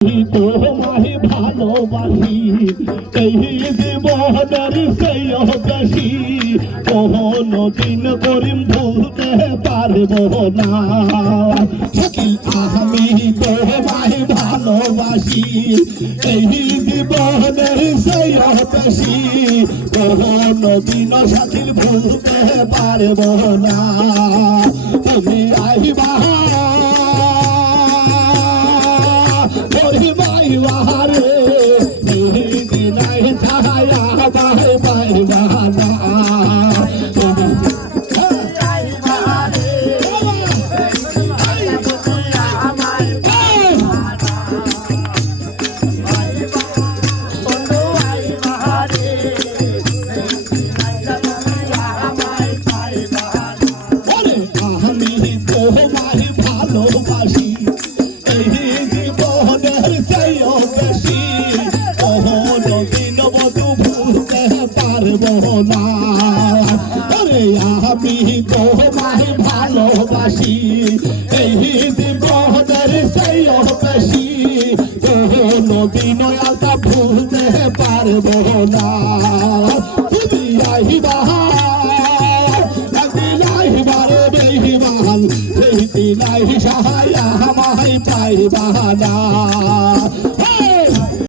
তোমায় ভালোবাসি এই জীবনের সেই বেশি কোনদিন করিম ভুলতে পারবো না। আমি তোমায় ভালোবাসি এই জীবনের সেই বেশি কোনদিন সাথীর ভুলতে পারবো না। তুমি আইবা বাহারে নাই ছায়া বাই বাই বানা ভালোবাসি এই জীবনের সেই বেশি কোনদিন বধু ভুলতে পারবো না। আরে আমি তোমায় ভালোবাসি এই জীবনের সেই বেশি কোনদিন আলতা ভুলতে পারবো না। তুমি আইবা বেহিমান সেই দিনাই সাহায্য আমায় পাইবা না।